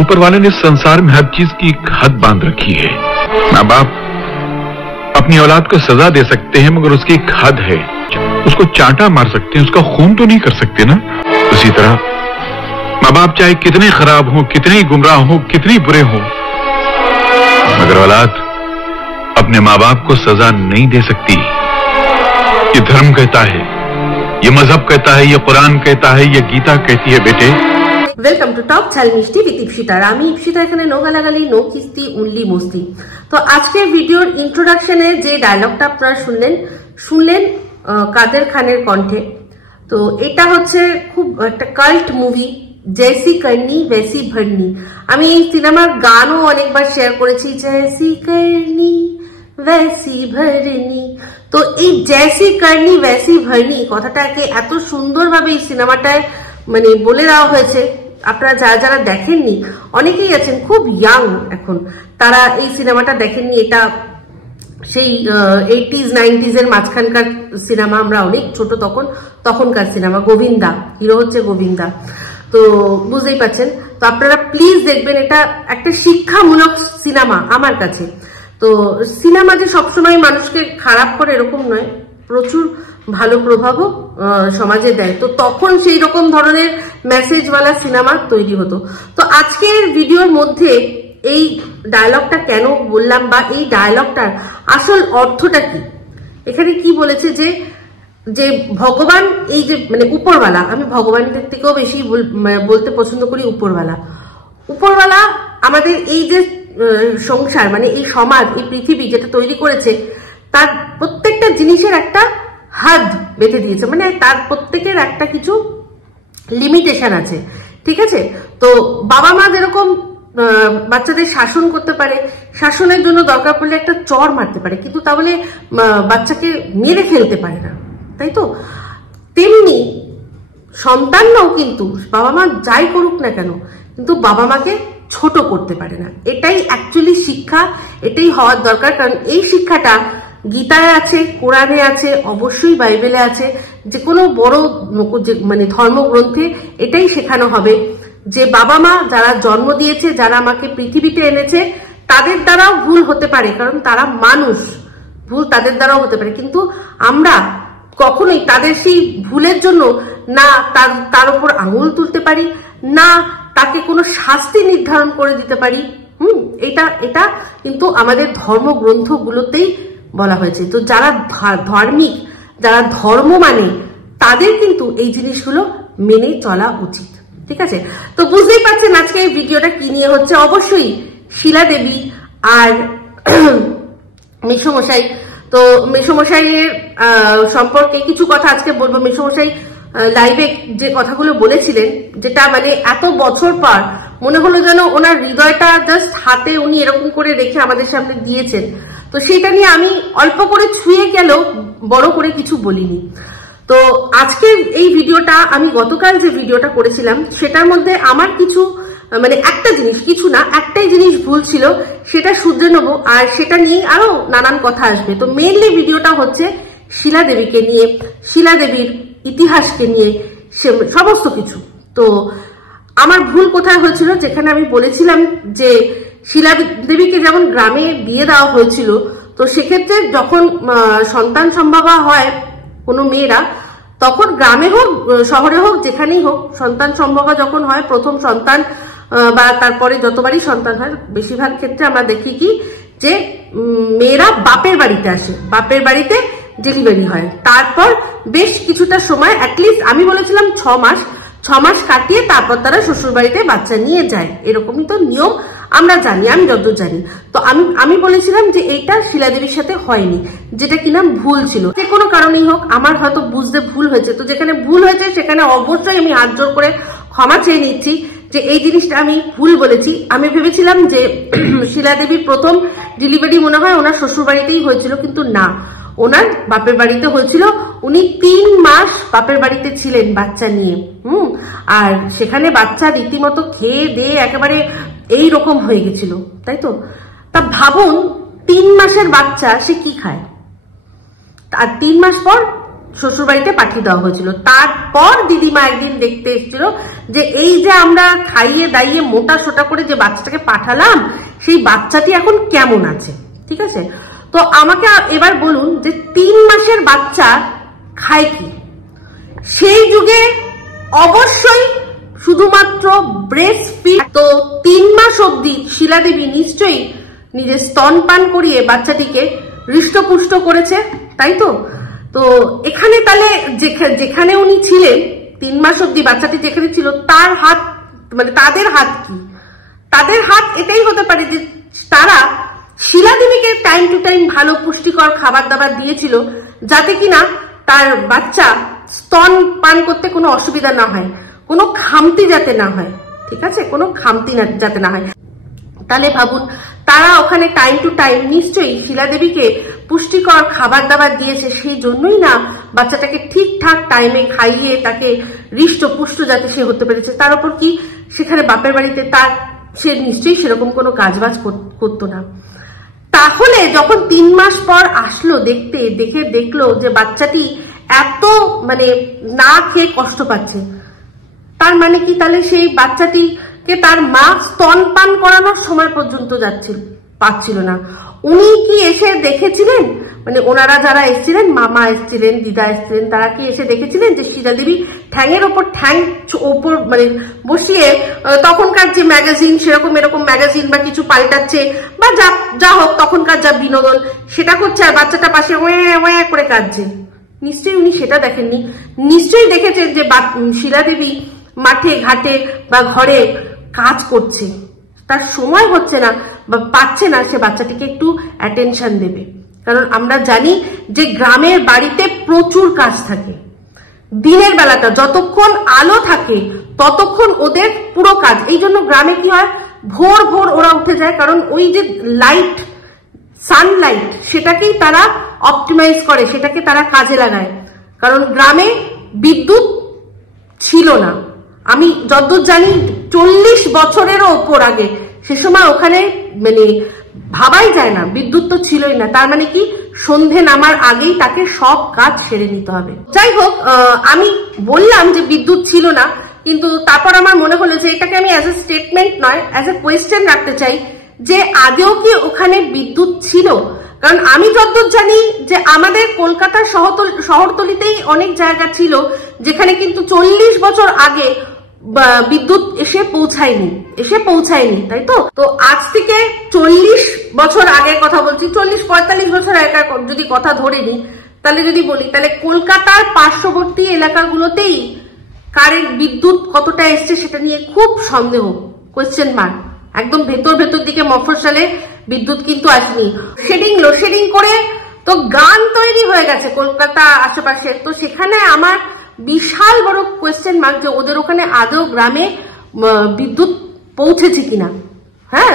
ऊपर वाले ने संसार में हर चीज की एक हद बांध रखी है। माँ बाप अपनी औलाद को सजा दे सकते हैं, मगर उसकी एक हद है। उसको चांटा मार सकते हैं, उसका खून तो नहीं कर सकते ना। उसी तरह माँ बाप चाहे कितने खराब हों, कितने गुमराह हों, कितने बुरे हों, मगर औलाद अपने माँ बाप को सजा नहीं दे सकती। ये धर्म कहता है, ये मजहब कहता है, ये कुरान कहता है, ये गीता कहती है बेटे। वेलकम टू टॉप चाल मिष्टी विद इप्सिता। আমি ইপসিতা, এখানে নো গালাগালি, নো কিস্তি, অনলি মস্তি। তো আজকের ভিডিওর ইন্ট্রোডাকশনে যে ডায়লগটা আপনারা শুনলেন কাদের খানের কণ্ঠে। তো এটা হচ্ছে খুব একটা কাল্ট মুভি, জैसी करनी वैसी भरनी। আমি এই সিনেমার গানও অনেকবার শেয়ার করেছি, जैसी करनी वैसी भरनी। তো এই जैसी करनी वैसी भरनी কথাটাকে এত সুন্দরভাবে এই সিনেমাটায় মানে বলে দেওয়া হয়েছে। আপনারা যারা যারা দেখেননি, অনেকেই আছেন খুব ইয়াং এখন, তারা এই সিনেমাটা দেখেননি। এটা সেই 80s 90s এর মাঝখানকার সিনেমা, আমরা অনেক ছোট তখনকার সিনেমা। গোবিন্দা, হিরো হচ্ছে গোবিন্দা। তো বুঝতেই পাচ্ছেন। তো আপনারা প্লিজ দেখবেন, এটা একটা শিক্ষামূলক সিনেমা আমার কাছে। তো সিনেমা যে সবসময় মানুষকে খারাপ করে এরকম নয়, প্রচুর ভালো প্রভাবও সমাজে দেয়। তো তখন সেই রকম ধরনের মেসেজওয়ালা সিনেমা তৈরি হতো। তো আজকের ভিডিওর মধ্যে এই ডায়লগটা কেন বললাম, বা এই ডায়লগটার আসল অর্থটা কি, এখানে কি বলেছে যে ভগবান, এই যে মানে উপরওয়ালা, আমি ভগবানদের থেকেও বেশি বলতে পছন্দ করি উপরওয়ালা আমাদের এই যে সংসার, মানে এই সমাজ, এই পৃথিবী যেটা তৈরি করেছে, তার প্রত্যেকটা জিনিসের একটা হাদ বেঁধে দিয়েছে। মানে তার প্রত্যেকের একটা কিছু লিমিটেশন আছে, ঠিক আছে? তো বাবা মা যেরকম বাচ্চাদের শাসন করতে পারে, শাসনের জন্য দরকার পড়লে একটা চর মারতে পারে, কিন্তু তাহলে বাচ্চাকে মেরে ফেলতে পারে না, তাই তো? তেমনি সন্তানরাও কিন্তু বাবা মা যাই করুক না কেন, কিন্তু বাবা মাকে ছোট করতে পারে না। এটাই অ্যাকচুয়ালি শিক্ষা, এটাই হওয়ার দরকার। কারণ এই শিক্ষাটা গীতায় আছে, কোরআনে আছে, অবশ্যই বাইবেলে আছে, যে কোনো বড় মানে ধর্মগ্রন্থে এটাই শেখানো হবে যে বাবা মা যারা জন্ম দিয়েছে, যারা আমাকে পৃথিবীতে এনেছে, তাদের দ্বারাও ভুল হতে পারে, কারণ তারা মানুষ, ভুল তাদের দ্বারাও হতে পারে। কিন্তু আমরা কখনোই তাদের সেই ভুলের জন্য না তার উপর আঙুল তুলতে পারি, না তাকে কোনো শাস্তি নির্ধারণ করে দিতে পারি। এটা কিন্তু আমাদের ধর্মগ্রন্থগুলোতেই বলা হয়েছে। তো যারা ধার্মিক, যারা ধর্ম মানে, তাদের কিন্তু এই জিনিসগুলো মেনে চলা উচিত, ঠিক আছে? তো বুঝতেই পারছেন আজকে এই ভিডিওটা কি নিয়ে হচ্ছে। অবশ্যই শিলা দেবী আর মেসোমশাই। তো মেসোমশাইয়ের সম্পর্কে কিছু কথা আজকে বলবো। মেসোমশাই লাইভে যে কথাগুলো বলেছিলেন, যেটা মানে এত বছর পর মনে হলো যেন ওনার হৃদয়টা জাস্ট হাতে উনি এরকম করে রেখে আমাদের সামনে দিয়েছেন। তো সেটা নিয়ে আমি অল্প করে ছুঁয়ে গেলেও বড় করে কিছু বলিনি। তো আজকের এই ভিডিওটা, আমি গতকাল যে ভিডিওটা করেছিলাম সেটার মধ্যে আমার কিছু মানে একটা জিনিস, কিছু না, একটাই জিনিস ভুল ছিল, সেটা শুধরে নেবো, আর সেটা নিয়ে আরো নানান কথা আসবে। তো মেইনলি ভিডিওটা হচ্ছে শিলা দেবীকে নিয়ে, শিলা দেবীর ইতিহাসকে নিয়ে, সমস্ত কিছু। তো আমার ভুল কোথায় হয়েছিল, যেখানে আমি বলেছিলাম যে শিলা দেবীকে যেমন গ্রামে বিয়ে দেওয়া হয়েছিল, তো সেক্ষেত্রে যখন সন্তান সম্ভবা হয় কোনো মেয়েরা, তখন গ্রামে হোক শহরে হোক যেখানেই হোক, সন্তান সম্ভবা যখন হয়, প্রথম সন্তান বা তারপরে যতবারই সন্তান হয়, বেশিরভাগ ক্ষেত্রে আমরা দেখি কি যে মেয়েরা বাপের বাড়িতে আসে, বাপের বাড়িতে ডেলিভারি হয়। তারপর বেশ কিছুটা সময়, অ্যাটলিস্ট আমি বলেছিলাম 6 মাস কাটিয়ে তারপর তারা শ্বশুর বাড়িতে বাচ্চা নিয়ে যায়। এরকমই তো নিয়ম আমরা জানি, আমি যতদূর জানি। তো আমি বলেছিলাম যে এইটা শিলা দেবীর সাথে হয়নি, যেটা কিনা ভুল ছিল। যে কোনো কারণেই হোক, আমার হয়তো বুঝতে ভুল হয়েছে। তো যেখানে ভুল হয়েছে সেখানে অবশ্যই আমি হাত জোর করে ক্ষমা চেয়ে নিচ্ছি যে এই জিনিসটা আমি ভুল বলেছি। আমি ভেবেছিলাম যে শিলা দেবীর প্রথম ডেলিভারি মনে হয় ওনার শ্বশুর বাড়িতেই হয়েছিল, কিন্তু না, ওনার বাপের বাড়িতে হয়েছিল। উনি 3 মাস বাপের বাড়িতে ছিলেন বাচ্চা নিয়ে। আর সেখানে বাচ্চা রীতিমতো খেয়ে দিয়ে একেবারে এই রকম হয়ে গেছিল, তাই তো? তা ভাবুন, 3 মাসের বাচ্চা সে কি খায়, আর 3 মাস পর শ্বশুর বাড়িতে পাঠিয়ে দেওয়া হয়েছিল। তারপর দিদিমা একদিন দেখতে এসেছিল যে এই যে আমরা খাইয়ে দাইয়ে মোটা সোটা করে যে বাচ্চাটাকে পাঠালাম সেই বাচ্চাটি এখন কেমন আছে। ঠিক আছে, তো আমাকে এবার বলুন যে 3 মাসের বাচ্চা খায় কি? সেই যুগে অবশ্যই শুধুমাত্র ব্রেস্ট ফিড। তো 3 মাস অবধি শিলা দেবী নিশ্চয়ই নিজের স্তনপান করিয়ে বাচ্চাটিকে হৃষ্টপুষ্ট করেছে, তাই তো? তো এখানে তাহলে যেখানে উনি ছিলেন 3 মাস অবধি বাচ্চাটি যেখানে ছিল তার হাত, মানে তাদের হাত কি? তাদের হাত এটাই হতে পারে যে তারা শিলা দেবীকে টাইম টু টাইম ভালো পুষ্টিকর খাবার দাবার দিয়েছিল যাতে কিনা তার বাচ্চা স্তন পান করতে কোনো অসুবিধা না হয়, কোনো খামতি যাতে না হয়। ঠিক আছে, কোনো খামতি যাতে না হয়। তাহলে ভাবুন, তারা ওখানে টাইম টু টাইম নিশ্চয়ই শিলা দেবীকে পুষ্টিকর খাবার দাবার দিয়েছে, সেই জন্যই না বাচ্চাটাকে ঠিকঠাক টাইমে খাইয়ে তাকে হৃষ্টপুষ্ট যাতে সে হতে পেরেছে। তার উপর কি সেখানে বাপের বাড়িতে সে নিশ্চয়ই সেরকম কোনো কাজবাজ করতো না। তাহলে যখন 3 মাস পর আসলো দেখলো যে বাচ্চাটি এত মানে না খেয়ে কষ্ট পাচ্ছে, তার মানে কি তাহলে সেই বাচ্চাটিকে তার মা স্তনপান করানোর সময় পর্যন্ত পাচ্ছিল না। উনি কি এসে দেখেছিলেন, মানে ওনারা যারা এসেছিলেন, মামা এসেছিলেন, দিদা এসেছিলেন, তারা কি এসে দেখেছিলেন যে শিলা দেবী ঠ্যাঙের ওপর ঠ্যাং ওপর মানে বসিয়ে তখনকার যে ম্যাগাজিন, সেরকম এরকম ম্যাগাজিন বা কিছু পাল্টাচ্ছে বা যা হোক তখনকার যা বিনোদন সেটা করছে, আর বাচ্চাটা পাশে ওয়া করে কাঁদছে? নিশ্চয়ই উনি সেটা দেখেননি। নিশ্চয়ই দেখেছেন যে শিলা দেবী মাঠে ঘাটে বা ঘরে কাজ করছে, তার সময় হচ্ছে না বা পাচ্ছে না সে বাচ্চাটিকে একটু অ্যাটেনশন দেবে। কারণ আমরা জানি যে গ্রামের বাড়িতে প্রচুর কাজ থাকে, দিনের বেলাটা যতক্ষণ আলো থাকে ততক্ষণ ওদের পুরো কাজ। এই জন্য গ্রামে কি হয়, ভোর ভোর ওরা উঠে যায়, কারণ ওই যে লাইট, সানলাইট, সেটাকেই তারা অপটিমাইজ করে, সেটাকে তারা কাজে লাগায়। কারণ গ্রামে বিদ্যুৎ ছিল না, আমি যতদূর জানি 40 বছরেরও ওপর আগে, সে সময় ওখানে মানে ভাবাই যায় না, বিদ্যুৎ তো ছিলই না। তার মানে কি সন্ধে নামার আগেই তাকে সব কাজ সেরে নিতে হবে। যাই হোক, আমি বললাম যে বিদ্যুৎ ছিল না, কিন্তু তারপর আমার মনে হলো যে এটাকে আমি অ্যাজ এ স্টেটমেন্ট নয়, অ্যাজ এ কোয়েশ্চেন রাখতে চাই যে আদেও কি ওখানে বিদ্যুৎ ছিল? কারণ আমি যতদূর জানি যে আমাদের কলকাতার শহরতলিতেই অনেক জায়গা ছিল যেখানে কিন্তু 40 বছর আগে বিদ্যুৎ এসে পৌঁছায়নি, তাই তো? তো আজ থেকে 40 বছর আগের কথা বলছি, 40-45 বছর আগের যদি কথা ধরে নিই, তাহলে যদি বলি, তাহলে কলকাতার পার্শ্ববর্তী এলাকাগুলোতেই কারেন্ট বিদ্যুৎ কতটা এসছে সেটা নিয়ে খুব সন্দেহ, কোয়েশ্চেন মার্ক। একদম ভেতর দিকে মফস্বলে বিদ্যুৎ কিন্তু আসেনি। লোডশেডিং করে তো গান তৈরি হয়ে গেছে কলকাতা আশেপাশে, তো সেখানে আমার বিশাল বড় কোয়েশ্চেন মার্ক যে ওদের ওখানে আদৌ গ্রামে বিদ্যুৎ পৌঁছেছে কিনা। হ্যাঁ,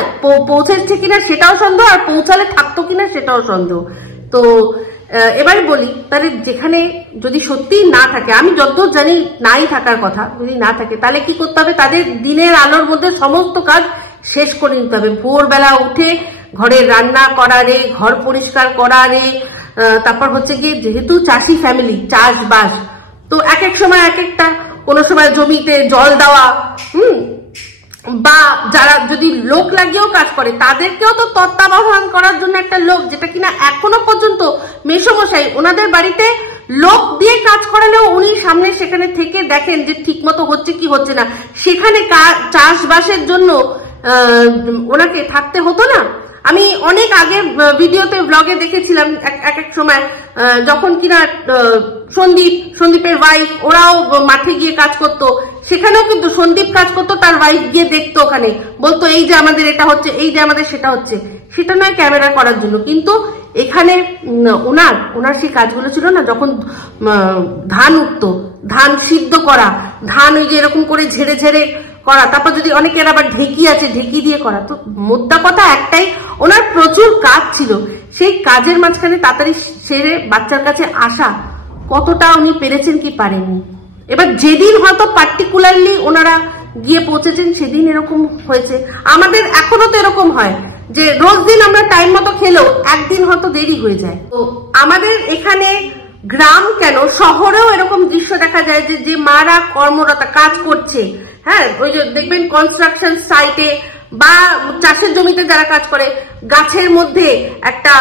পৌঁছেছে কিনা সেটাও সন্দেহ, আর পৌঁছালে থাকতো কিনা সেটাও সন্দেহ। তো এবার বলি, তাহলে যেখানে যদি সত্যি না থাকে, আমি যতদূর জানি নাই থাকার কথা, যদি না থাকে তাহলে কি করতে হবে? তাদের দিনের আলোর মধ্যে সমস্ত কাজ শেষ করে নিতে হবে। ভোরবেলা উঠে ঘরে রান্না করা রে, ঘর পরিষ্কার করা রে, তারপর হচ্ছে গিয়ে যেহেতু চাষি ফ্যামিলি, চাষবাস, তো এক এক সময় এক একটা, কোনো সময় জমিতে জল দেওয়া, বা যারা যদি লোক লাগিয়েও কাজ করে তাদেরকেও তো তত্ত্বাবধান করার জন্য একটা লোক, যেটা কিনা এখনো পর্যন্ত মেসোমশাই ওনাদের বাড়িতে লোক দিয়ে কাজ করালেও উনি সামনে সেখানে থেকে দেখেন যে ঠিক মতো হচ্ছে কি হচ্ছে না। সেখানে চাষবাসের জন্য ওনাকে থাকতে হতো না। আমি অনেক আগে ভিডিওতে ব্লগে দেখেছিলাম এক সময় যখন কিনা সন্দীপের ওয়াইফ ওরাও মাঠে গিয়ে কাজ করতো, সেখানেও কিন্তু সন্দীপ কাজ করতো, তার ওয়াইফ গিয়ে দেখতো, ওখানে বলতো এই যে আমাদের এটা হচ্ছে, এই যে আমাদের সেটা হচ্ছে। সেটা নয় ক্যামেরা করার জন্য, কিন্তু এখানে ওনার সেই কাজগুলো ছিল না। যখন ধান উঠতো, ধান সিদ্ধ করা, ধান ওই যে এরকম করে ঝেড়ে ঝেড়ে করা, তারপর যদি অনেকের আবার ঢেকি আছে, ঢেকি দিয়ে করা। তো মোদ্দা কথা একটাই, ওনার প্রচুর কাজ ছিল। সেই কাজের মাঝখানে তাড়াতাড়ি সেরে বাচ্চার কাছে আসা কতটা উনি পেরেছেন কি পারেননি। এবার যেদিন হয়তো পার্টিকুলারলি ওনারা গিয়ে পৌঁছেছেন সেদিন এরকম হয়েছে। আমাদের এখনো তো এরকম হয় যে রোজ দিন আমরা টাইম মতো খেলেও একদিন হয়তো দেরি হয়ে যায়। তো আমাদের এখানে গ্রাম কেন, শহরেও এরকম দৃশ্য দেখা যায় যে মারা কর্মরত কাজ করছে। হ্যাঁ, ওই যে দেখবেন কনস্ট্রাকশন সাইটে বা চাষের জমিতে যারা কাজ করে, গাছের মধ্যে একটা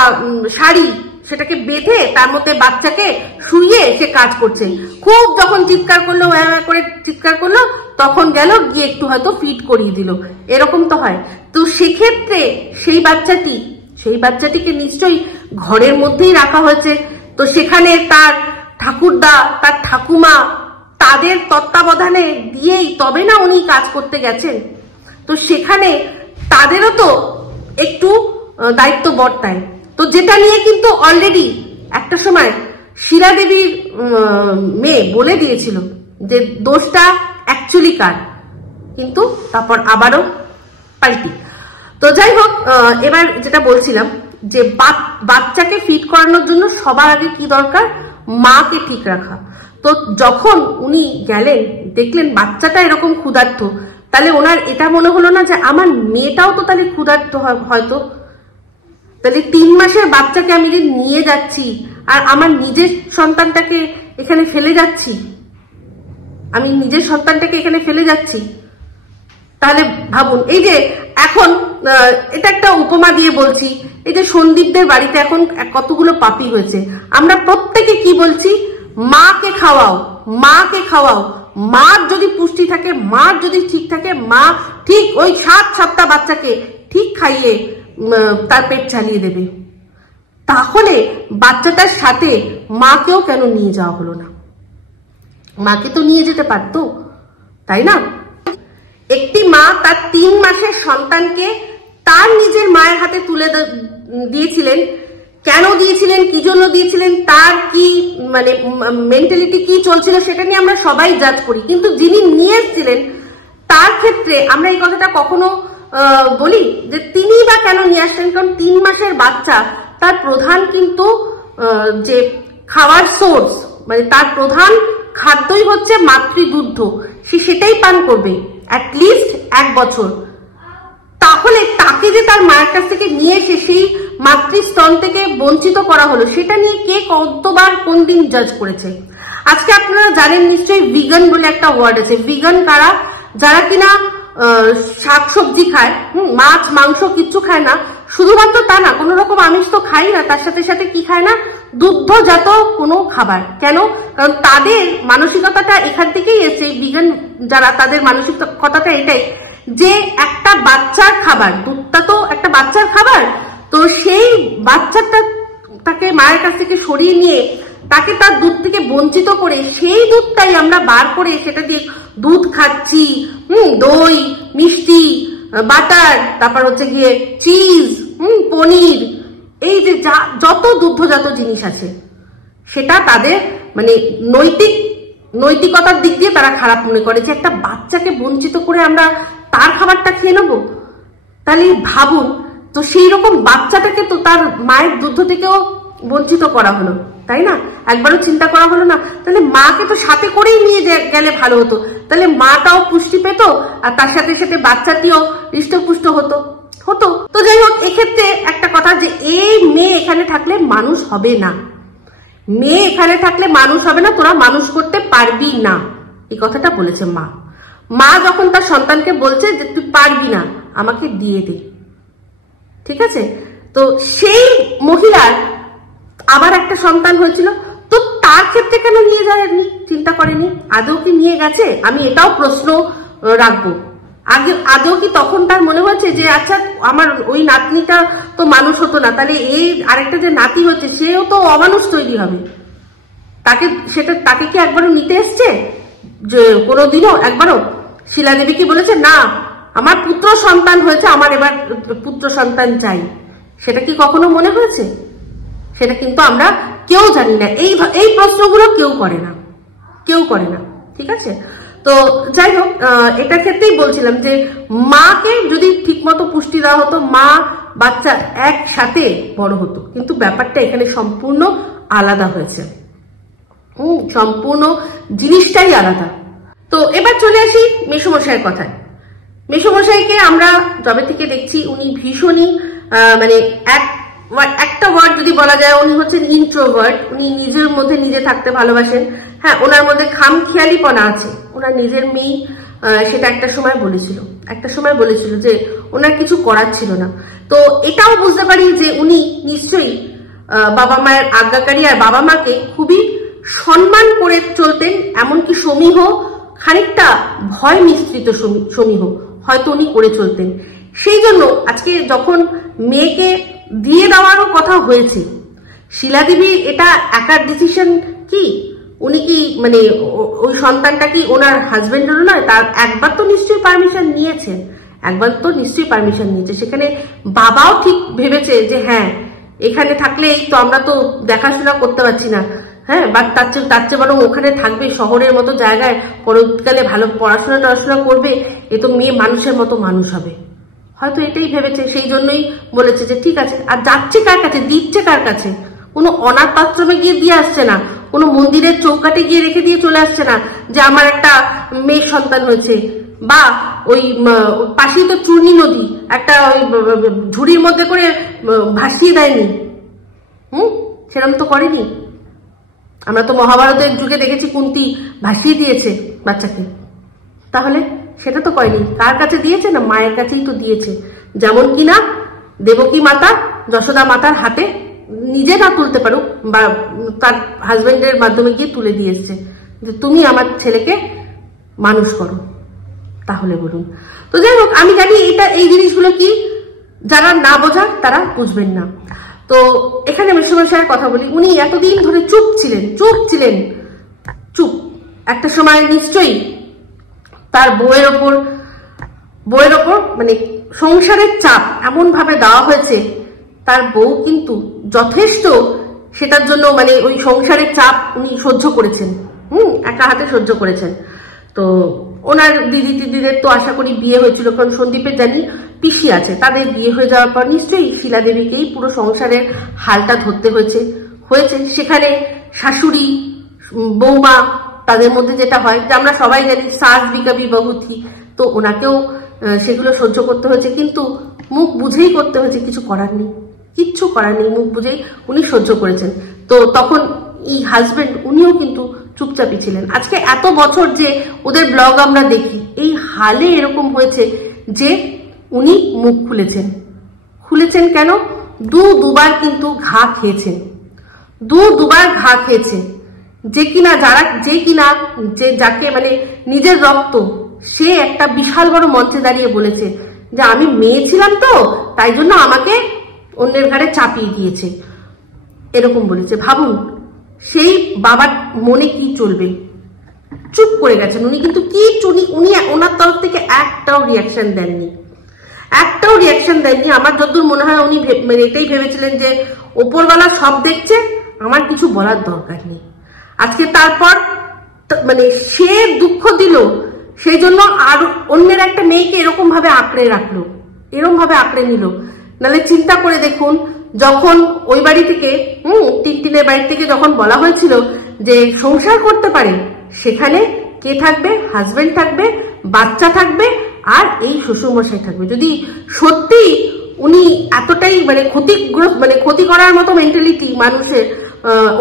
শাড়ি সেটাকে বেঁধে তার মধ্যে বাচ্চাকে শুইয়ে সে কাজ করছে। খুব যখন চিৎকার করলো, করে চিৎকার করলো, তখন গেল গিয়ে একটু হয়তো ফিট করিয়ে দিল, এরকম তো হয়। তো সেক্ষেত্রে সেই বাচ্চাটিকে নিশ্চয়ই ঘরের মধ্যেই রাখা হয়েছে। তো সেখানে তার ঠাকুরদা, তার ঠাকুমা, তাদের তত্ত্বাবধানে দিয়েই তবে না উনি কাজ করতে গেছেন। তো সেখানে তাদেরও তো একটু দায়িত্ব বর্তায়। তো যেটা নিয়ে কিন্তু অলরেডি একটা সময় শিলা দেবীর মেয়ে বলে দিয়েছিল যে দোষটা অ্যাকচুয়ালি কার, কিন্তু তারপর আবারও পাল্টি। তো যাই হোক, এবার যেটা বলছিলাম যে বাচ্চাকে ফিট করানোর জন্য সবার আগে কি দরকার, মাকে ঠিক রাখা। তো যখন উনি গেলেন, দেখলেন বাচ্চাটা এরকম ক্ষুধার্ত, তাহলে ওনার এটা মনে হলো না যে আমার মেয়েটাও তো তাহলে ক্ষুধার্ত হয়তো, তাহলে 3 মাসের বাচ্চাকে আমি যে নিয়ে যাচ্ছি আর আমার নিজের সন্তানটাকে এখানে ফেলে যাচ্ছি, তাহলে ভাবুন। এই যে এখন এটা একটা উপমা দিয়ে বলছি, এই যে সন্দীপদের বাড়িতে এখন কতগুলো পাপি হয়েছে, আমরা প্রত্যেকে কি বলছি, মাকে খাওয়াও, মাকে খাওয়াও। মার যদি পুষ্টি থাকে, মার যদি ঠিক থাকে, মা ঠিক ওই 7 সপ্তাহ বাচ্চাকে ঠিক খাইয়ে তার পেট চালিয়ে দেবে। তাহলে বাচ্চাটার সাথে মাকেও কেন নিয়ে যাওয়া হলো না? মাকে তো নিয়ে যেতে পারতো, তাই না? একটি মা তার 3 মাসের সন্তানকে তার নিজের মায়ের হাতে তুলে দিয়েছিলেন। কেন দিয়েছিলেন, কি জন্য দিয়েছিলেন, তার কি মানে মেন্টালিটি কি চলছিল, সেটা নিয়ে আমরা সবাই জাজ করি। কিন্তু যিনি নিয়ে এসেছিলেন তার ক্ষেত্রে আমরা এই কথাটা কখনো বলি যে তিনি বা কেন নিয়ে আসছেন? কারণ 3 মাসের বাচ্চা, তার প্রধান কিন্তু যে খাওয়ার সোর্স, মানে তার প্রধান খাদ্যই হচ্ছে মাতৃদুগ্ধ, সে সেটাই পান করবে অ্যাটলিস্ট 1 বছর। তাহলে তাকে যে তার মায়ের কাছ থেকে নিয়ে এসে সেই মাতৃস্তন থেকে বঞ্চিত করা হলো, সেটা নিয়ে কে কতবার কোন দিন জাজ করেছে? আজকে আপনারা জানেন নিশ্চয়ই ভিগান বলে একটা ওয়ার্ড আছে। ভিগান কারা? যারা কিনা শাকসবজি খায়, মাছ মাংস কিচ্ছু খায় না। শুধুমাত্র তা না, কোন রকম আমিষ তো খায় না, তার সাথে সাথে কি খায় না, দুগ্ধজাত কোনো খাবার। কেন? কারণ তাদের মানসিকতাটা এখান থেকেই এসেছে। ভিগান যারা, তাদের মানসিকতাটা এটাই যে একটা বাচ্চার খাবার, দুধটা তো একটা বাচ্চার খাবার, তো সেই বাচ্চাটা তাকে মায়ের কাছ থেকে সরিয়ে নিয়ে তাকে তার দুধ থেকে বঞ্চিত করে সেই দুধটাই আমরা বার করে সেটা দিয়ে দুধ খাচ্ছি, দই, মিষ্টি, বাটার, তারপর হচ্ছে গিয়ে চিজ, পনির, এই যে যত দুগ্ধজাত জিনিস আছে, সেটা তাদের মানে নৈতিকতার দিক দিয়ে তারা খারাপ মনে করে যে একটা বাচ্চাকে বঞ্চিত করে আমরা তার খাবারটা খেয়ে নেবো। তাহলে ভাবুন, তো সেই রকম বাচ্চাটাকে তো তার মায়ের দুধ থেকেও বঞ্চিত করা হলো, তাই না? একবারও চিন্তা করা হলো না? তাহলে মাকে তো সাথে করেই নিয়ে গেলে ভালো হতো, তাহলে মাটাও পুষ্টি পেত আর তার সাথে সাথে বাচ্চাটিও হৃষ্টপুষ্ট হতো। তো যাই হোক, এক্ষেত্রে একটা কথা যে এই মেয়ে এখানে থাকলে মানুষ হবে না, মেয়ে এখানে থাকলে মানুষ হবে না, তোরা মানুষ করতে পারবি না, এই কথাটা বলেছে মা। মা যখন তার সন্তানকে বলছে যে তুই পারবি না, আমাকে দিয়ে দে, ঠিক আছে? তো সেই মহিলার আবার একটা সন্তান হয়েছিল, তো তার ক্ষেত্রে কেন নিয়ে যায়নি, চিন্তা করেনি? আদৌ কি নিয়ে গেছে? আমি এটাও প্রশ্ন রাখবো। আদৌ কি তখন তার মনে হয়েছে যে আচ্ছা আমার ওই নাতনিটা তো মানুষ হতো না, তাহলে এই আরেকটা যে নাতি হচ্ছে সেও তো অমানুষ তৈরি হবে, তাকে কি একবারও নিতে এসছে? যে কোনোদিনও একবারও শিলা দেবী কি বলেছে না আমার পুত্র সন্তান হয়েছে, আমার এবার পুত্র সন্তান চাই? সেটা কি কখনো মনে হয়েছে? সেটা কিন্তু আমরা কেউ জানি না। এই প্রশ্নগুলো কেউ করে না, ঠিক আছে? তো যাই হোক, এটার ক্ষেত্রেই বলছিলাম যে মাকে যদি ঠিকমতো পুষ্টি দেওয়া হতো, মা বাচ্চা একসাথে বড় হতো, কিন্তু ব্যাপারটা এখানে সম্পূর্ণ আলাদা হয়েছে। সম্পূর্ণ জিনিসটাই আলাদা। তো এবার চলে আসি মেসোমশাইয়ের কথায়। মেসোমশাইকে আমরা যবে থেকে দেখছি উনি ভীষণই মানে এক একটা ওয়ার্ড যদি বলা যায়, উনি হচ্ছেন ইন্ট্রোভার্ট। উনি নিজের মধ্যে নিজে থাকতে ভালোবাসেন। হ্যাঁ, ওনার মধ্যে খামখেয়ালিপনা আছে। ওনার নিজের মেয়ে সেটা একটা সময় বলেছিল যে ওনার কিছু করার ছিল না। তো এটাও বুঝতে পারি যে উনি নিশ্চয়ই বাবা মায়ের আজ্ঞাকারী, আর বাবা মাকে খুবই সম্মান করে চলতেন। এমনকি সমীহ খানিকটা ভয় মিশ্রিত সমীহ হয়তো উনি করে চলতেন। সেই জন্য আজকে যখন মেয়েকে দিয়ে দেওয়ারও কথা হয়েছে, শিলা দেবী এটা একার ডিসিশন কি? উনি কি মানে ওই সন্তানটা কি ওনার হাজবেন্ডেরও নয়? তার একবার তো নিশ্চয়ই পারমিশন নিয়েছে। সেখানে বাবাও ঠিক ভেবেছে যে হ্যাঁ, এখানে থাকলেই তো আমরা তো দেখাশোনা করতে পারছি না, হ্যাঁ, বা তার চেয়ে বরং ওখানে থাকবে, শহরের মতো জায়গায়, পরবর্তীকালে ভালো পড়াশোনা করবে, এ তো মেয়ে মানুষের মতো মানুষ হবে। হয়তো এটাই ভেবেছে, সেই জন্যই বলেছে যে ঠিক আছে। আর যাচ্ছে কার কাছে, দিচ্ছে কার কাছে? কোনো অনাথ আশ্রমে গিয়ে দিয়ে আসছে না, কোনো মন্দিরের চৌকাটে গিয়ে রেখে দিয়ে চলে আসছে না যে আমার একটা মেয়ের সন্তান হয়েছে, বা ওই পাশেই তো চূর্ণী নদী, একটা ওই ঝুড়ির মধ্যে করে ভাসিয়ে দেয়নি। সেরকম তো করেনি। আমরা তো মহাভারতের যুগে দেখেছি কুন্তী ভাসিয়ে দিয়েছে বাচ্চাকে। তাহলে সেটা তো করেনি। কার কাছে দিয়েছে? না, মায়ের কাছেই তো দিয়েছে। যেমন কিনা দেবকী মাতা যশোদা মাতার হাতে নিজে না তুলতে পারুক, বা তার হাজবেন্ডের মাধ্যমে গিয়ে তুলে দিয়ে এসছে যে তুমি আমার ছেলেকে মানুষ করো। তাহলে বলুন। তো যাই হোক, আমি জানি এই জিনিসগুলো কি যারা না বোঝা তারা বুঝবেন না। তো এখানে মেসোমশাইয়ের কথা বলি। উনি এতদিন ধরে চুপ ছিলেন। একটা সময় নিশ্চয়ই তার বউয়ের ওপর মানে সংসারের চাপ এমন ভাবে দেওয়া হয়েছে, তার বউ কিন্তু যথেষ্ট সেটার জন্য মানে ওই সংসারের চাপ উনি সহ্য করেছেন। একা হাতে সহ্য করেছেন। তো ওনার দিদিদের তো আশা করি বিয়ে হয়েছিল, কারণ সন্দীপের জানি পিসি আছে, তাদের বিয়ে হয়ে যাওয়ার পর নিশ্চয়ই শিলা দেবীকেই পুরো সংসারের হালটা ধরতে হয়েছে। সেখানে শাশুড়ি বৌমা তাদের মধ্যে যেটা হয় যে আমরা সবাই জানি সাস বিকাবি বহু থি, তো ওনাকেও সেগুলো সহ্য করতে হয়েছে, কিন্তু মুখ বুঝেই করতে হয়েছে। কিচ্ছু করার নেই, মুখ বুঝেই উনি সহ্য করেছেন। তো তখন এই হাজবেন্ড উনিও কিন্তু চুপচাপই ছিলেন। আজকে এত বছর যে ওদের ব্লগ আমরা দেখি, এই হালে এরকম হয়েছে যে উনি মুখ খুলেছেন কেন? দুবার কিন্তু ঘা খেয়েছেন, দুবার ঘা খেয়েছে। যাকে মানে নিজের রক্ত, সে একটা বিশাল বড় মঞ্চে দাঁড়িয়ে বলেছে যে আমি মেয়ে ছিলাম তো তাই জন্য আমাকে অন্যের ঘাড়ে চাপিয়ে দিয়েছে, এরকম বলেছে। ভাবুন সেই বাবার মনে কি চলবে। চুপ করে গেছেন উনি, কিন্তু উনি ওনার তরফ থেকে একটাও রিয়াকশন দেননি। আমার যতদূর মনে হয় উনি এটাই ভেবেছিলেন যে ওপরওয়ালা সব দেখছে, আমার কিছু বলার দরকার নেই। আজকে তারপর মানে সে দুঃখ দিল, সেই জন্য আর অন্যের একটা মেয়েকে এরকম ভাবে আঁকড়ে নিল। নাহলে চিন্তা করে দেখুন, যখন ওই বাড়ি থেকে টিনটিনের বাড়ি থেকে যখন বলা হয়েছিল যে সংসার করতে পারে, সেখানে কে থাকবে? হাজবেন্ড থাকবে, বাচ্চা থাকবে, আর এই শ্বশুরমশাই থাকবে। যদি সত্যি উনি এতটাই মানে ক্ষতি করার মতো মেন্টালিটি মানুষের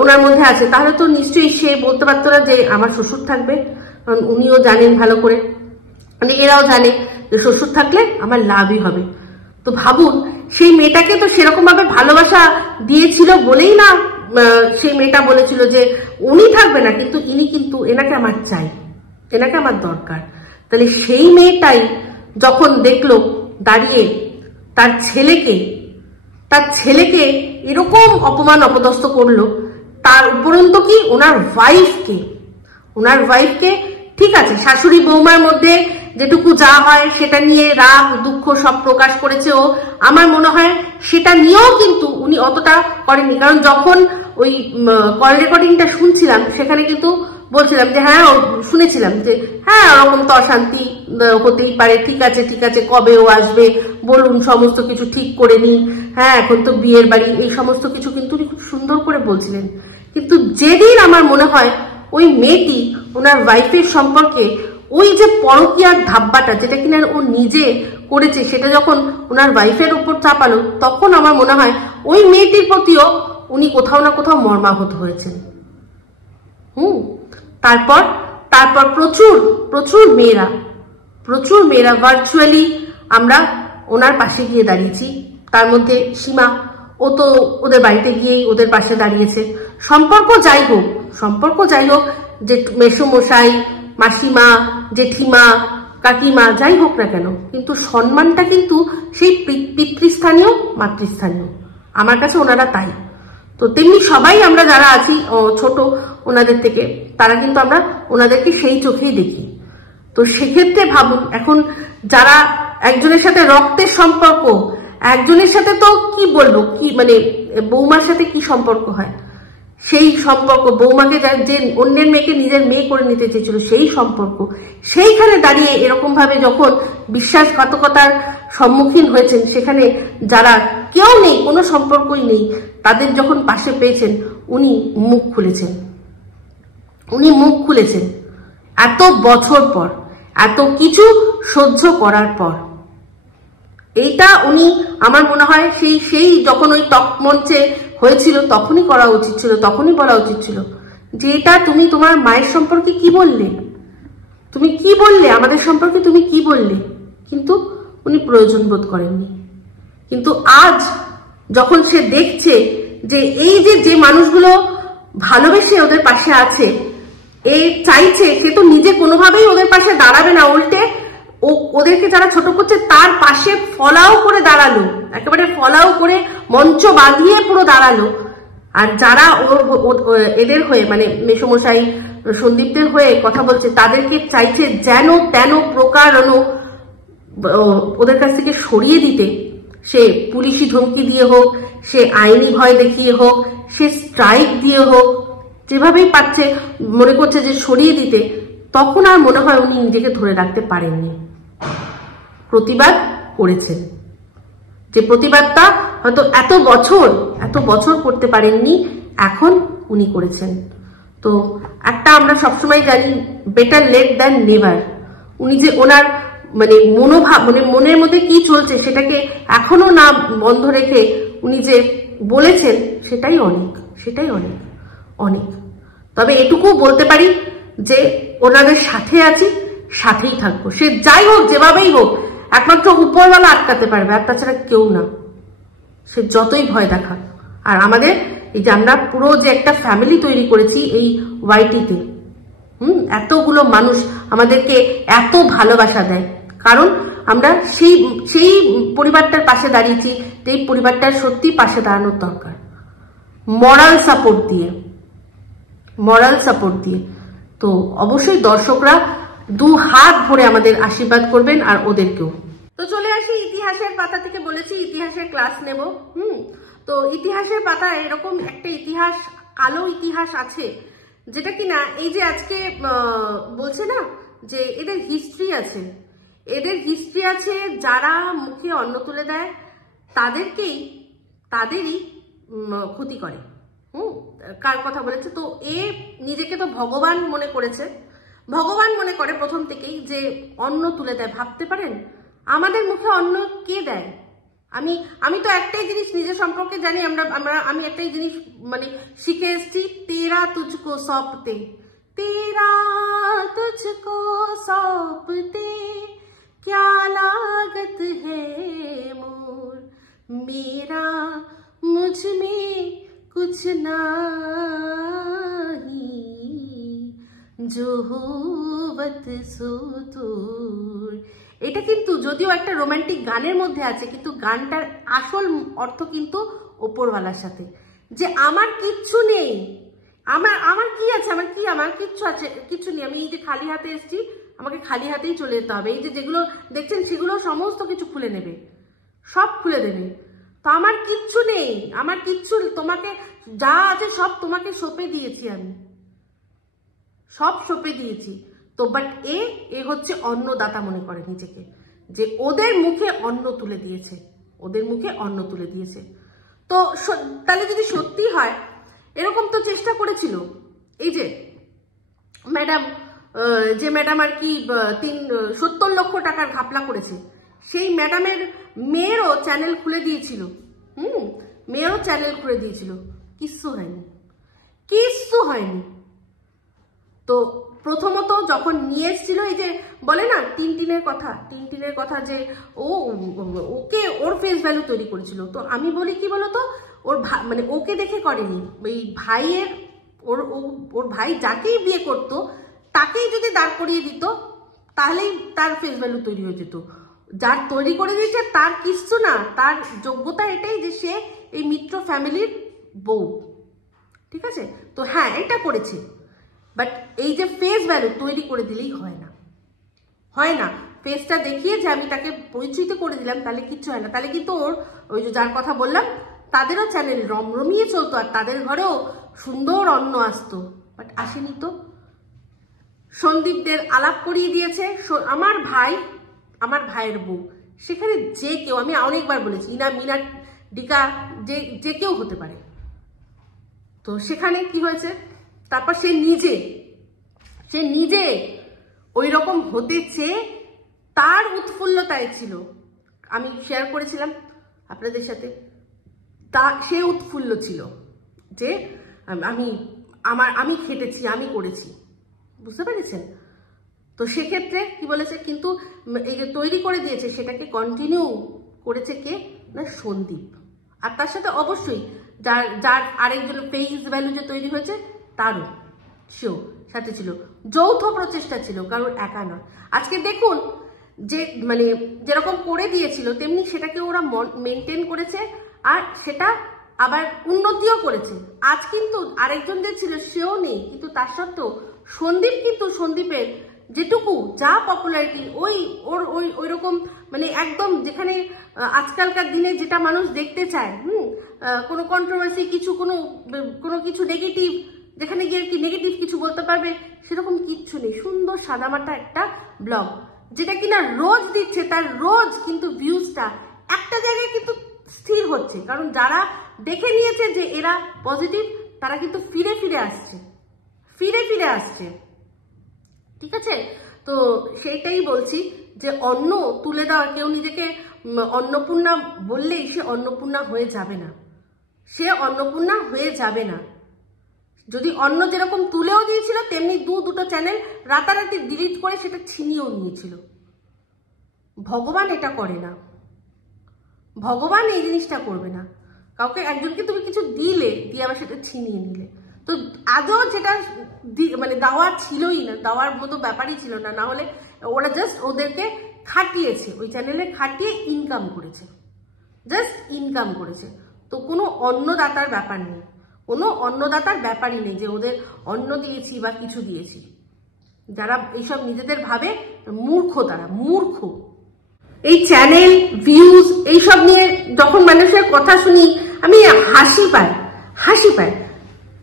ওনার মধ্যে আছে, তাহলে তো নিশ্চয়ই সে বলতে পারতো না যে আমার শ্বশুর থাকবে। কারণ উনিও জানেন ভালো করে, মানে এরাও জানে যে শ্বশুর থাকলে আমার লাভই হবে। তো ভাবুন, সেই মেয়েটাকে তো সেরকম ভাবে ভালোবাসা দিয়েছিল বলেই না সেই মেয়েটা বলেছিল যে উনি থাকবে না, কিন্তু এনাকে আমার চাই, এনাকে আমার দরকার। তাহলে সেই মেয়েটাই যখন দেখলো দাঁড়িয়ে তার ছেলেকে এরকম অপমান অপদস্থ করলো, তার উপরন্ত কি ওনার ওয়াইফকে ঠিক আছে, শাশুড়ি বৌমার মধ্যে যেটুকু যা হয় সেটা নিয়ে রাগ দুঃখ সব প্রকাশ করেছে ও, আমার মনে হয় সেটা নিয়েও কিন্তু উনি অতটা করেননি। কারণ যখন ওই কল রেকর্ডিংটা শুনছিলাম, সেখানে কিন্তু বলছিলাম যে হ্যাঁ, শুনেছিলাম যে হ্যাঁ ওরকম তো অশান্তি হতেই পারে, ঠিক আছে কবে ও আসবে বলুন, সমস্ত কিছু ঠিক করে নিন, হ্যাঁ এখন তো বিয়ের বাড়ি, এই সমস্ত কিছু কিন্তু উনি খুব সুন্দর করে বলছিলেন। কিন্তু যেদিন আমার মনে হয় ওই মেয়েটি ওনার ওয়াইফের সম্পর্কে ওই যে পরকীয়ার ধাব্বাটা, যেটা কিনা ও নিজে করেছে সেটা যখন ওনার ওয়াইফের উপর চাপালো, তখন আমার মনে হয় ওই মেয়েটির প্রতিও উনি কোথাও না কোথাও মর্মাহত হয়েছেন। তারপর তারপর প্রচুর প্রচুর মেয়েরা ভার্চুয়ালি আমরা ওনার পাশে গিয়ে দাঁড়িয়েছি। তার মধ্যে সীমা, ও তো ওদের বাড়িতে গিয়েই ওদের পাশে দাঁড়িয়েছে। সম্পর্ক যাই হোক, যে মেসোমশাই, মাসিমা, জেঠিমা, কাকিমা যাই হোক না কেন, কিন্তু সম্মানটা কিন্তু সেই পিতৃস্থানীয় মাতৃস্থানীয়, আমার কাছে ওনারা তাই। তো তেমনি সবাই আমরা যারা আছি ছোট ওনাদের থেকে, তারা কিন্তু আমরা ওনাদেরকে সেই চোখেই দেখি। তো সেক্ষেত্রে ভাবুন, এখন যারা একজনের সাথে রক্তের সম্পর্ক, একজনের সাথে তো কি বলবো, কি মানে বৌমার সাথে কি সম্পর্ক হয়, সেই সম্পর্ক, বৌমাকে যে অন্যের মেয়েকে নিজের মেয়ে করে নিতে চেয়েছিল সেই সম্পর্ক, সেইখানে দাঁড়িয়ে এরকম ভাবে যখন বিশ্বাসঘাতকতার সম্মুখীন হয়েছেন, সেখানে যারা কেউ নেই, কোনো সম্পর্কই নেই, তাদের যখন পাশে পেয়েছেন, উনি মুখ খুলেছেন এত বছর পর, এত কিছু সহ্য করার পর। এইটা উনি আমার মনে হয় সেই যখন ওই টক মঞ্চে হয়েছিল তখনই করা উচিত ছিল, তখনই বলা উচিত ছিল যে এটা তুমি তোমার মায়ের সম্পর্কে কি বললে, তুমি কি বললে আমাদের সম্পর্কে, তুমি কি বললে। কিন্তু উনি প্রয়োজন বোধ করেননি। কিন্তু আজ যখন সে দেখছে যে এই যে মানুষগুলো ভালোবেসে ওদের পাশে আছে, এ চাইছে, সে তো নিজে কোনোভাবেই ওদের পাশে দাঁড়াবে না, উল্টে ওদেরকে যারা ছোট করছে তার পাশে ফলাও করে দাঁড়ালো, একেবারে ফলাও করে মঞ্চ বাঁধিয়ে পুরো দাঁড়ালো। আর যারা এদের হয়ে মানে মেসোমশাই সন্দীপদের হয়ে কথা বলছে, তাদেরকে চাইছে যেন তেন প্রকারণ ওদের কাছ থেকে সরিয়ে দিতে। সে পুলিশি ধমকি দিয়ে হোক, সে আইনি ভয় দেখিয়ে হোক, সে স্ট্রাইক দিয়ে হোক, যেভাবেই পাচ্ছে মনে করছে যে সরিয়ে দিতে, তখন আর মনে হয় উনি নিজেকে ধরে রাখতে পারেননি, প্রতিবাদ করেছেন। যে প্রতিবাদটা হয়তো এত বছর করতে পারেননি, এখন উনি করেছেন। তো একটা আমরা সবসময় জানি, বেটার লেট দ্যান নেভার। উনি যে ওনার মানে মনোভাব, মানে মনের মধ্যে কি চলছে সেটাকে এখনো না বন্ধ রেখে উনি যে বলেছেন, সেটাই অনেক। তবে এটুকু বলতে পারি যে ওনাদের সাথে আছি, সাথেই থাকবো, সে যাই হোক, যেভাবেই হোক, একমাত্র উপরওয়ালা আটকাতে পারবে, আর তাছাড়া কেউ না, সে যতই ভয় দেখাক। আর আমাদের এই যে আমরা পুরো যে একটা ফ্যামিলি তৈরি করেছি এই ওয়াইটিতে, এতগুলো মানুষ আমাদেরকে এত ভালোবাসা দেয়, কারণ আমরা সেই পরিবারটার পাশে দাঁড়িয়েছি, এই পরিবারটার সত্যি পাশে দাঁড়ানোর দরকার, মরাল সাপোর্ট দিয়ে। তো অবশ্যই দর্শকরা দু হাত ভরে আমাদের আশীর্বাদ করবেন, আর ওদেরকেও। তো চলে আসি ইতিহাসের পাতা থেকে, বলেছি ইতিহাসের ক্লাস নেব। তো ইতিহাসের পাতায় এরকম একটা ইতিহাস, কালো ইতিহাস আছে, যেটা কিনা এই যে আজকে বলছে না যে এদের হিস্ট্রি আছে, যারা মুখে অন্ন তুলে দেয় তাদেরই ক্ষতি করে। কার কথা বলেছে? তো এ নিজেকে তো ভগবান মনে করে প্রথম থেকেই, যে অন্ন তুলে দেয়। ভাবতে পারেন আমাদের মুখে অন্ন কে দেয়? আমি তো একটাই জিনিস নিজের সম্পর্কে জানি, আমি একটাই জিনিস মানে শিখে এসেছি, তেরা তুঝকো সৌঁপতে क्या लागत है मोर, मेरा मुझ में कुछ नहीं, जो होवत सो तोर। এটা কিন্তু যদিও একটা রোমান্টিক গানের মধ্যে আছে, কিন্তু গানটার আসল অর্থ কিন্তু ওপরওয়ালার সাথে, যে আমার কিচ্ছু নেই, আমার কি আছে, আমার কিচ্ছু আছে, কিচ্ছু নেই, আমি এই যে খালি হাতে এসেছি, আমাকে খালি হাতেই চলে যেতে হবে। এই যে যেগুলো দেখছেন সেগুলো সমস্ত কিছু খুলে নেবে, সব খুলে দেবে। তো আমার কিচ্ছু নেই, আমার কিচ্ছু, তোমাকে যা আছে সব তোমাকে সঁপে দিয়েছি, আমি সব সঁপে দিয়েছি। তো বাট এ হচ্ছে অন্নদাতা মনে করে নিজেকে, যে ওদের মুখে অন্ন তুলে দিয়েছে। তো তাহলে যদি সত্যি হয়, এরকম তো চেষ্টা করেছিল এই যে ম্যাডাম আর কি 70 লক্ষ টাকার ঘাপলা করেছে, সেই ম্যাডামের মেয়েরও চ্যানেল খুলে দিয়েছিল, মেয়েরও চ্যানেল খুলে দিয়েছিল, কিচ্ছু হয়নি, কিচ্ছু হয়নি। তো প্রথমত যখন নিয়ে এসেছিল, এই যে বলে না টিনটিনের কথা যে ওকে ওর ফেস ভ্যালু তৈরি করেছিল। তো আমি বলি কি বলতো, ওর মানে ওকে দেখে করেনি, ওই ভাইয়ের ওর ভাই যাকেই বিয়ে করতো তাকেই যদি দাঁড় করিয়ে দিত তাহলেই তার ফেস ভ্যালু তৈরি হয়ে যেত। যার তৈরি করে দিয়েছে তার কিচ্ছু না, তার যোগ্যতা এটাই যে সে এই মিত্র ফ্যামিলির বউ, ঠিক আছে? তো হ্যাঁ, এটা করেছে, বাট এই যে ফেস ভ্যালু তৈরি করে দিলেই হয় না, হয় না। ফেসটা দেখিয়ে যে আমি তাকে পরিচিত করে দিলাম তাহলে কিচ্ছু হয় না। তাহলে কিন্তু ওর ওই যে যার কথা বললাম তাদেরও চ্যানেল রমরমিয়ে চলতো, আর তাদের ঘরেও সুন্দর অন্ন আসতো, বাট আসেনি। তো সন্দীপদের আলাপ করিয়ে দিয়েছে আমার ভাইয়ের বউ, সেখানে যে কেউ, আমি অনেকবার বলেছি, ইনা মিনা ডিকা যে কেউ হতে পারে। তো সেখানে কি হয়েছে, তারপর সে নিজে ওই রকম হতে চেয়ে তার উৎফুল্লতায় ছিল, আমি শেয়ার করেছিলাম আপনাদের সাথে, সে উৎফুল্ল ছিল যে আমি খেটেছি, আমি করেছি, বুঝতে পেরেছেন? তো সেক্ষেত্রে কি বলেছে, কিন্তু এই যে তৈরি করে দিয়েছে সেটাকে কন্টিনিউ করেছে কে না, সন্দীপ। আর তার সাথে অবশ্যই যার আরেকজন ফেস ভ্যালু যে তৈরি হয়েছে তারও সেও সাথে ছিল, যৌথ প্রচেষ্টা ছিল, কারোর একা নয়। আজকে দেখুন যে মানে যেরকম করে দিয়েছিল তেমনি সেটাকে ওরা মেনটেন করেছে, আর সেটা আবার উন্নতিও করেছে। আজ কিন্তু আরেকজন যে ছিল সেও নেই, কিন্তু তার সত্ত্বেও সন্দীপের যেটুকু যা পপুলারিটি ওই রকম মানে একদম যেখানে আজকালকার দিনে যেটা মানুষ দেখতে চায়, কোনো কন্ট্রোভার্সি কিছু কোনো কিছু নেগেটিভ, যেখানে গিয়ে কি নেগেটিভ কিছু বলতে পারবে সেরকম কিচ্ছু নেই। সুন্দর সাদামাটা একটা ব্লগ যেটা কিনা রোজ দিচ্ছে, তার রোজ কিন্তু ভিউজটা একটা জায়গায় কিন্তু স্থির হচ্ছে, কারণ যারা দেখে নিয়েছে যে এরা পজিটিভ তারা কিন্তু ফিরে ফিরে আসছে, ঠিক আছে? তো সেইটাই বলছি যে অন্ন তুলে দেওয়া, কেউ নিজেকে অন্নপূর্ণা বললেই সে অন্নপূর্ণা হয়ে যাবে না, যদি অন্ন যেরকম তুলেও দিয়েছিল তেমনি দুটো চ্যানেল রাতারাতি ডিলিট করে সেটা ছিনিয়েও নিয়েছিল। ভগবান এটা করে না, ভগবান এই জিনিসটা করবে না। কাউকে একজনকে তুমি কিছু দিয়ে আবার সেটা ছিনিয়ে নিলে, তো আজও যেটা মানে দেওয়া ছিলই না, দেওয়ার মতো ব্যাপারই ছিল না, না হলে ওরা জাস্ট ওদেরকে খাটিয়েছে, ওই চ্যানেলে খাটিয়ে ইনকাম করেছে, জাস্ট ইনকাম করেছে। তো কোনো অন্নদাতার ব্যাপার নেই, কোনো অন্নদাতার ব্যাপারই নেই যে ওদের অন্ন দিয়েছি বা কিছু দিয়েছি। যারা এইসব নিজেদের ভাবে তারা মূর্খ। এই চ্যানেল ভিউজ এইসব নিয়ে যখন মানুষের কথা শুনি আমি হাসি পায়।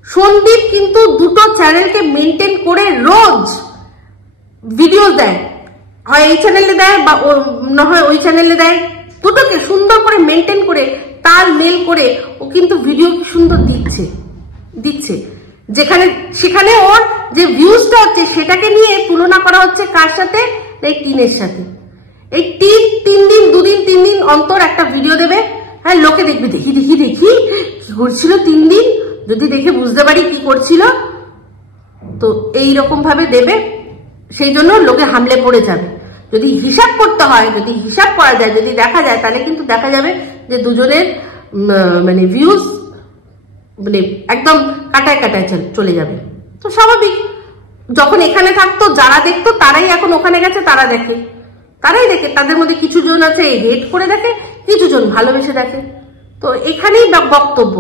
সন্দীপ কিন্তু দুটো চ্যানেলকে মেনটেন করে রোজ ভিডিও দেয়, হয় এই চ্যানেলে দেয় বা না হয় ওই চ্যানেলে দেয়, দুটোকে সুন্দর করে মেনটেন করে তাল মেল করে ও কিন্তু ভিডিও কি সুন্দর দিচ্ছে সেখানে ওর যে ভিউজটা হচ্ছে সেটাকে নিয়ে তুলনা করা হচ্ছে কার সাথে, এই টিনের সাথে। এই দুদিন 3 দিন অন্তর একটা ভিডিও দেবে, হ্যাঁ লোকে দেখবে, দেখি কি করছিল 3 দিন, যদি দেখে বুঝতে পারি কি করছিল, তো এইরকম ভাবে দেবে, সেই জন্য লোকে হামলে পড়ে যাবে। যদি হিসাব করতে হয়, যদি হিসাব করা যায়, যদি দেখা যায়, তাহলে কিন্তু দেখা যাবে যে দুজনের মানে ভিউজ মানে একদম কাটায় চলে যাবে। তো স্বাভাবিক, যখন এখানে থাকতো যারা দেখতো তারাই এখন ওখানে গেছে, তারাই দেখে, তাদের মধ্যে কিছু জন আছে হেট করে দেখে, কিছু জন ভালোবেসে দেখে। তো এখানেই বক্তব্য,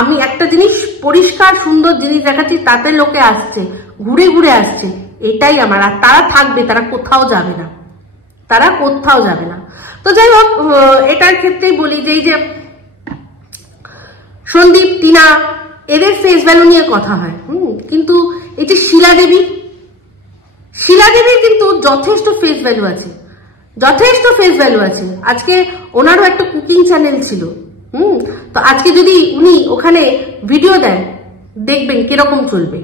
আমি একটা জিনিস পরিষ্কার সুন্দর জিনিস দেখাচ্ছি, তাতে লোকে আসছে, ঘুরে আসছে, এটাই আমার। আর তারা থাকবে, তারা কোথাও যাবে না। তো যাই হোক, এটার ক্ষেত্রেই বলি যে এই যে সন্দীপ টিনা এদের ফেস ভ্যালু নিয়ে কথা হয়, কিন্তু এই যে শিলা দেবীর কিন্তু যথেষ্ট ফেস ভ্যালু আছে, আজকে ওনারও একটা কুকিং চ্যানেল ছিল, তো আজকে যদি উনি ওখানে ভিডিও দেন দেখবেন কিরকম চলবে।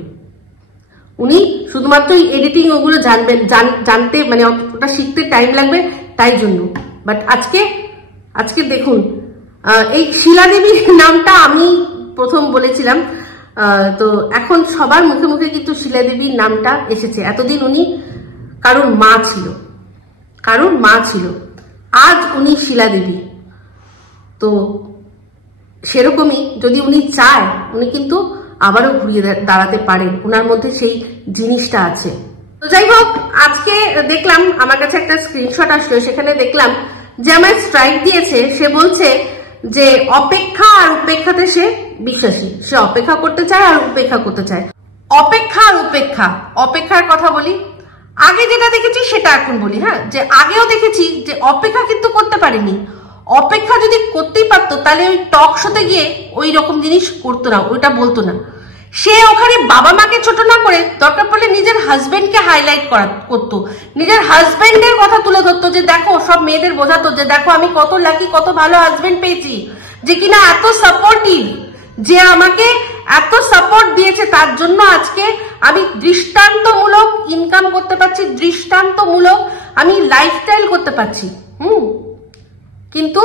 উনি শুধুমাত্র এডিটিং ওগুলো জানতে মানে ওটা শিখতে টাইম লাগবে, তাই জন্য বাট আজকে দেখুন, এই শিলা দেবীর নামটা আমি প্রথম বলেছিলাম, তো এখন সবার মুখে মুখে কিন্তু শিলা দেবীর নামটা এসেছে। এতদিন উনি কারোর মা ছিল, আজ উনি শিলা দেবী। তো সেরকমই যদি উনি চায়, উনি কিন্তু আবারও ঘুরিয়ে দাঁড়াতে পারেন, ওনার মধ্যে সেই জিনিসটা আছে। তো যাই হোক, আজকে দেখলাম আমার কাছে একটা স্ক্রিনশট আসলো, সেখানে দেখলাম যে আমার স্ট্রাইক দিয়েছে, সে বলছে যে অপেক্ষা আর উপেক্ষাতে সে বিশ্বাসী, সে অপেক্ষা করতে চায় আর উপেক্ষা করতে চায়। অপেক্ষা আর অপেক্ষার কথা বলি। আগে যেটা দেখেছি সেটা এখন বলি। হ্যাঁ, যে আগেও দেখেছি যে অপেক্ষা কিন্তু করতে পারেনি। অপেক্ষা যদি করতেই পারতো তাহলে ওই টক শোতে গিয়ে ওই রকম জিনিস করতো না, ওইটা বলতো না। সে ওখানে বাবা মাকে ছোট না করে দরকার পড়লে নিজের হাজবেন্ডকে হাইলাইট করতো, নিজের হাজবেন্ডের কথা তুলে ধরতো, যে দেখো, সব মেয়েদের বোঝাতো যে দেখো আমি কত লাকি, কত ভালো হাজবেন্ড পেয়েছি, যে কিনা এত সাপোর্টিভ, যে আমাকে এত সাপোর্ট দিয়েছে, তার জন্য আজকে আমি দৃষ্টান্তমূলক ইনকাম করতে পারছি, দৃষ্টান্তমূলক আমি লাইফস্টাইল করতে পারছি। কিন্তু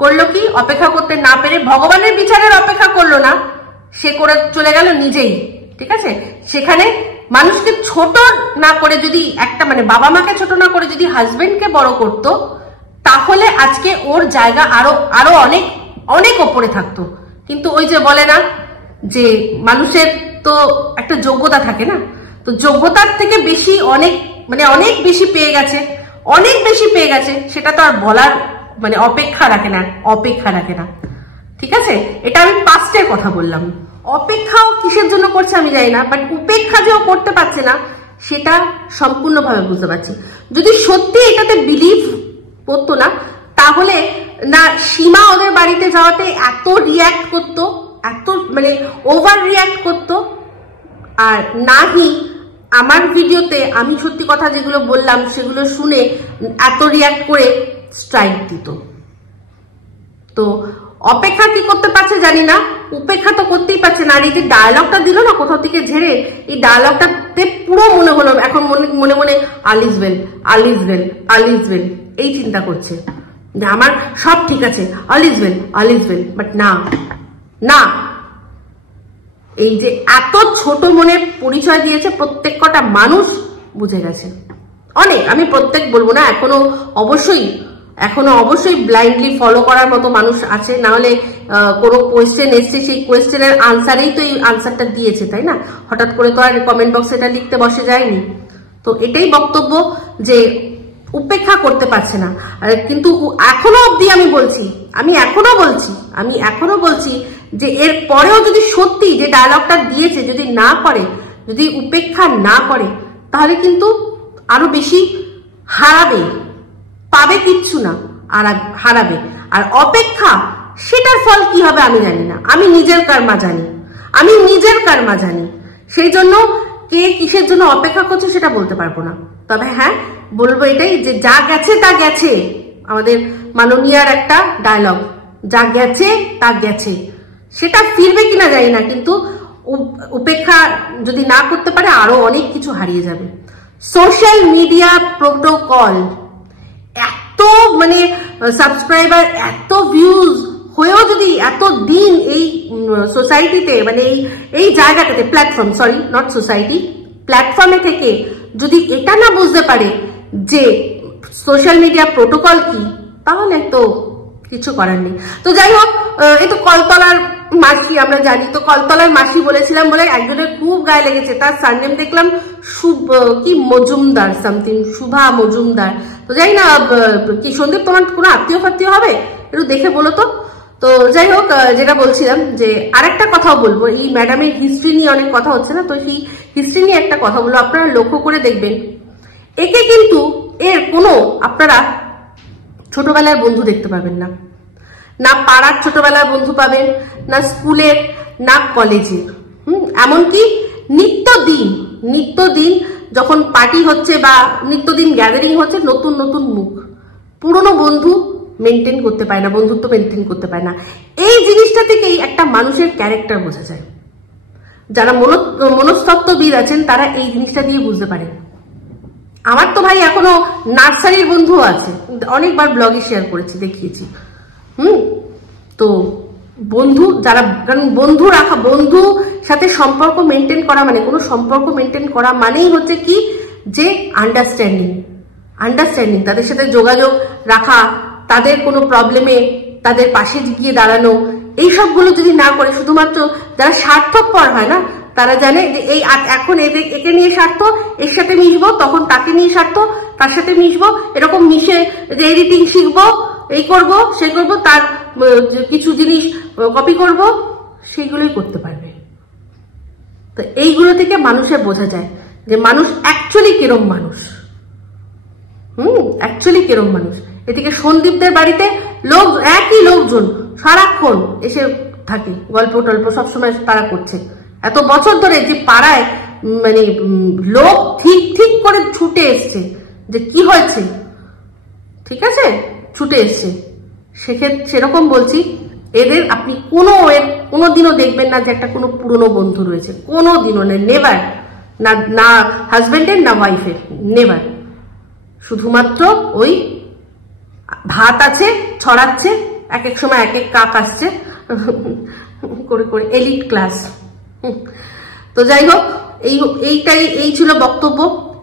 করলো কি? অপেক্ষা করতে না পেরে ভগবানের বিচারের অপেক্ষা করলো না, সে করে চলে গেল নিজেই। ঠিক আছে, সেখানে মানুষকে ছোট না করে যদি একটা বাবা মাকে ছোট না করে যদি হাজবেন্ডকে বড় করত, তাহলে আজকে ওর জায়গা আরো অনেক অনেক ওপরে থাকতো। কিন্তু ওই যে বলে না যে মানুষের তো একটা যোগ্যতা থাকে না, তো যোগ্যতার থেকে বেশি অনেক বেশি পেয়ে গেছে, সেটা তো আর বলার অপেক্ষা রাখে না। ঠিক আছে, এটা আমি পাস্টের কথা বললাম। অপেক্ষাও কিসের জন্য করছে আমি জানি না, বাট উপেক্ষা যে ও করতে পারছে না সেটা সম্পূর্ণভাবে বুঝতে পারছি। যদি সত্যি এটাতে বিলিভ করতো না, তাহলে না সীমা ওদের বাড়িতে যাওয়াতে এত রিয়াক্ট করতো, এত ওভার রিয়াক্ট করতো, আর নাহি আমার ভিডিওতে আমি সত্যি কথা যেগুলো বললাম সেগুলো শুনে এত রিয়াক্ট করে স্ট্রাইক দিত। তো অপেক্ষা কি করতে পারছে জানি না, উপেক্ষা তো করতেই পারছে না। আর এই যে ডায়লগটা দিল না কোথাও থেকে ঝেড়ে, এই ডায়লগটাতে পুরো মনে হলো এখন মনে মনে অল ইজ ওয়েল এই চিন্তা করছে যে আমার সব ঠিক আছে, অল ইজ ওয়েল। বাট না, এই যে এত ছোট মনে পরিচয় দিয়েছে প্রত্যেক কটা মানুষ বুঝে গেছে। অনেক, আমি প্রত্যেক বলবো না, এখনো অবশ্যই ব্লাইন্ডলি ফলো করার মতো মানুষ আছে, না হলে কোনো কোয়েশ্চেন এসছে, সেই কোয়েশ্চেনের আনসারেই তো এই আনসারটা দিয়েছে, তাই না? হঠাৎ করে তো আর কমেন্ট বক্সে এটা লিখতে বসে যায়নি। তো এটাই বক্তব্য যে উপেক্ষা করতে পারছে না। কিন্তু এখনো অবধি আমি এখনো বলছি যে এর পরেও যদি সত্যি যে ডায়লগটা দিয়েছে যদি না করে, যদি উপেক্ষা না করে, তাহলে কিন্তু আরো বেশি হারাবে, পাবে কিচ্ছু না, আর হারাবে। আর অপেক্ষা, সেটার ফল কি হবে আমি জানি না। আমি নিজের কর্মা জানি, সেই জন্য কে কিসের জন্য অপেক্ষা করছে সেটা বলতে পারবো না। তবে হ্যাঁ বলবো এটাই যে যা গেছে তা গেছে, আমাদের মাননীয়ার একটা ডায়লগ, যা গেছে তা গেছে, সেটা ফিরবে কিনা জানি না, কিন্তু উপেক্ষা যদি না করতে পারে আরো অনেক কিছু হারিয়ে যাবে। সোশ্যাল মিডিয়া প্রোটোকল, এত সাবস্ক্রাইবার, এত ভিউজ হয়েও যদি এত দিন এই সোসাইটিতে এই জায়গাটাতে প্ল্যাটফর্মে থেকে যদি এটা না বুঝতে পারে যে সোশ্যাল মিডিয়া প্রোটোকল কি, তাহলে তো কিছু করার নেই। তো যাই হোক, এই তো কলতলার মাসি, আমরা জানি তো কলতলার মাসি বলেছিলাম বলে একজনের খুব গায়ে লেগেছে। তার সারনেম দেখলাম মজুমদার, সামথিং শুভা মজুমদার। তো যাই না, কি সন্দীপ তোমার কোনো আত্মীয় হবে, একটু দেখে বলো তো। তো যাই হোক, যেটা বলছিলাম যে আরেকটা কথাও বলবো, এই ম্যাডামের হিস্ট্রি নিয়ে অনেক কথা হচ্ছে না, তো সেই হিস্ট্রি নিয়ে একটা কথা বলবো। আপনারা লক্ষ্য করে দেখবেন, একে কিন্তু এর কোনো আপনারা ছোটবেলার বন্ধু দেখতে পাবেন না, না পাড়ার ছোটবেলার বন্ধু পাবেন, না স্কুলের, না কলেজের। এমনকি নিত্যদিন যখন পার্টি হচ্ছে বা নিত্যদিন গ্যাদারিং হচ্ছে, নতুন নতুন মুখ, পুরনো বন্ধু মেনটেন করতে পারে না, বন্ধুত্ব মেনটেন করতে পারে না। এই জিনিসটা থেকেই একটা মানুষের ক্যারেক্টার বোঝা যায়। যারা মনস্তত্ত্ববিদ আছেন তারা এই জিনিসটা দিয়ে বুঝতে পারেন। আমার তো ভাই এখনো নার্সারির বন্ধু আছে, অনেকবার ব্লগে শেয়ার করেছি, দেখিয়েছি। তো বন্ধু যারা, কারণ বন্ধু রাখা, বন্ধু সাথে সম্পর্ক মেনটেন করা মানে, কোনো সম্পর্ক মেনটেন করা মানেই হচ্ছে কি যে আন্ডারস্ট্যান্ডিং, তাদের সাথে যোগাযোগ রাখা, তাদের কোনো প্রবলেমে তাদের পাশে গিয়ে দাঁড়ানো, এই সবগুলো যদি না করে, শুধুমাত্র যারা স্বার্থপর হয় না, তারা জানে যে এই এখন একে নিয়ে স্বার্থ, এর সাথে মিশবো, তখন তাকে নিয়ে স্বার্থ, তার সাথে মিশবো, এরকম মিশে যে এডিটিং শিখবো, এই করব সেই করব, তার কিছু জিনিস কপি করব, সেইগুলোই করতে পারবে। তো এইগুলো থেকে মানুষের বোঝা যায় যে মানুষ অ্যাকচুয়ালি কিরম মানুষ, অ্যাকচুয়ালি কিরম মানুষ। এদিকে সন্দীপদের বাড়িতে একই লোকজন সারাক্ষণ এসে থাকে, গল্প টল্প সবসময় তারা করছে। এত বছর ধরে যে পাড়ায় মানে লোক ঠিক করে ছুটে এসছে যে কি হয়েছে, ঠিক আছে, ছুটে এসছে। সেক্ষেত্রে সেরকম বলছি, এদের আপনি কোনোদিনও দেখবেন না যে একটা কোনো পুরনো বন্ধু রয়েছে, কোনোদিনও নেভার, না হাজবেন্ডের না ওয়াইফের, নেভার। শুধুমাত্র ওই ভাত আছে, ছড়াচ্ছে, এক এক সময় এক এক কাপ আসছে করে করে, এলিট ক্লাস। তো যাই হোক, এই ছিল বক্তব্য।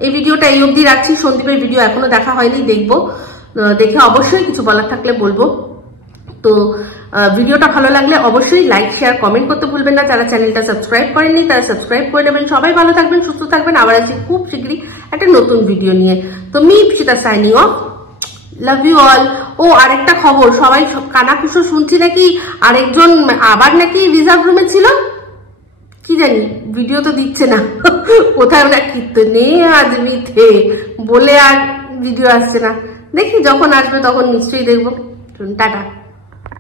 এই ভিডিওটা এই অবধি রাখছি। সন্দীপের ভিডিও এখনো দেখা হয়নি, দেখবো, দেখে অবশ্যই কিছু বলার থাকলে বলবো। তো ভিডিওটা ভালো লাগলে অবশ্যই লাইক, শেয়ার, কমেন্ট করতে ভুলবেন না। যারা চ্যানেলটা সাবস্ক্রাইব করেননি তারা সাবস্ক্রাইব করে নেবেন। সবাই ভালো থাকবেন, সুস্থ থাকবেন। আবার আসি খুব শীঘ্রই একটা নতুন ভিডিও নিয়ে। তো me Ipsita signing off, love you all. ও আরেকটা খবর, সবাই কানাকুশো শুনছি নাকি আরেকজন আবার নাকি রিজার্ভ রুমে ছিল, কি জানি, ভিডিও তো দিচ্ছে না, কোথায় ওরা কিতনে আদমি থে বলে আর ভিডিও আসছে না। দেখি যখন আসবে তখন নিশ্চয়ই দেখবো। টাটা।